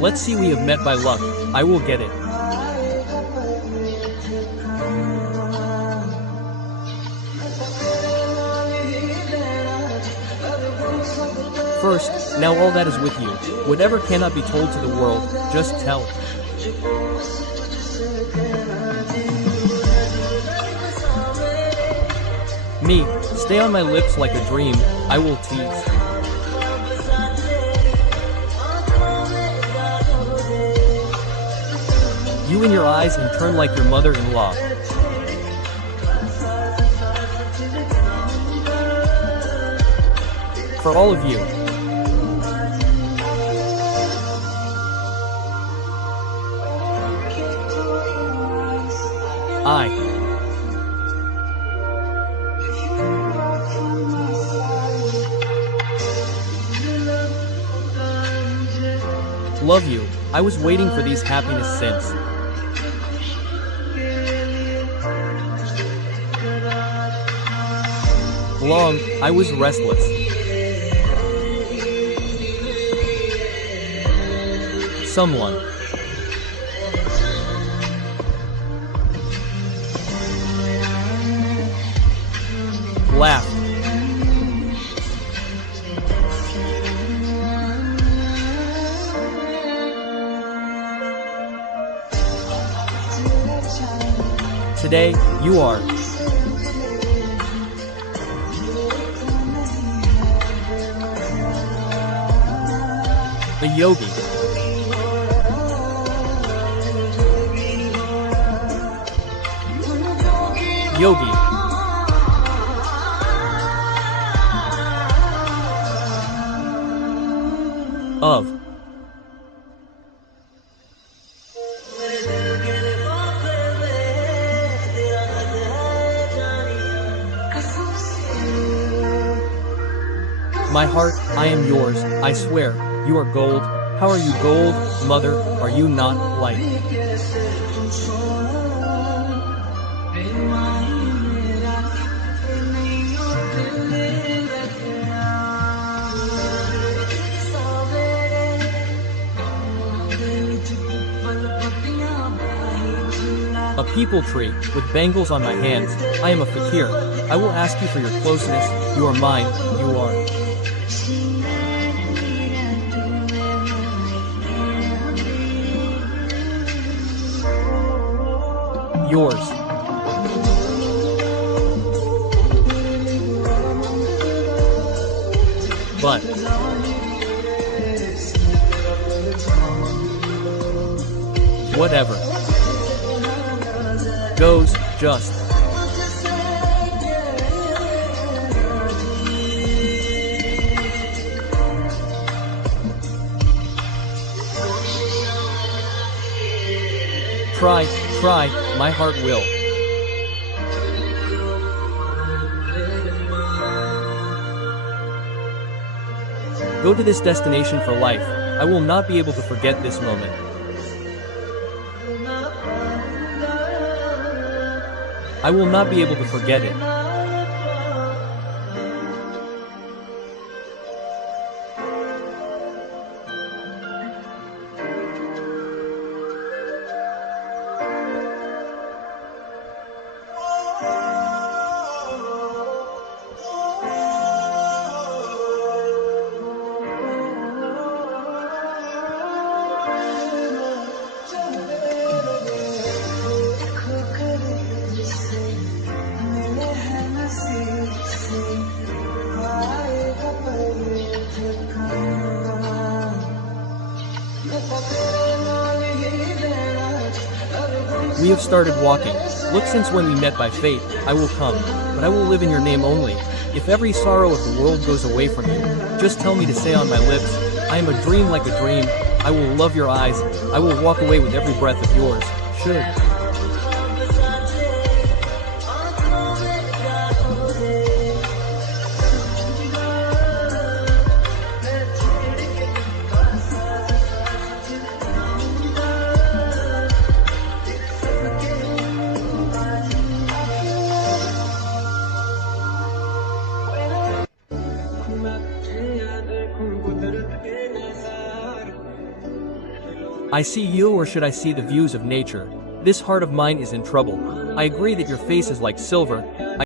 Let's see, we have met by luck. I will get it. First, now all that is with you. Whatever cannot be told to the world, just tell it. Me, stay on my lips like a dream, I will tease. You in your eyes and turn like your mother-in-law. For all of you. I love you. I was waiting for these happiness since. Long, I was restless. Someone laughed. Today, you are a yogi. Yogi. Of. My heart, I am yours, I swear, you are gold. How are you gold, mother, are you not light? A people tree, with bangles on my hands, I am a fakir. I will ask you for your closeness, you are mine, you are. Yours. But whatever goes, just try, my heart will. Go to this destination for life. I will not be able to forget this moment. I will not be able to forget it. We have started walking. Look, since when we met by fate, I will come, but I will live in your name only. If every sorrow of the world goes away from you, just tell me to say on my lips, I am a dream like a dream, I will love your eyes, I will walk away with every breath of yours. Should I see you, or should I see the views of nature? This heart of mine is in trouble. I agree that your face is like silver.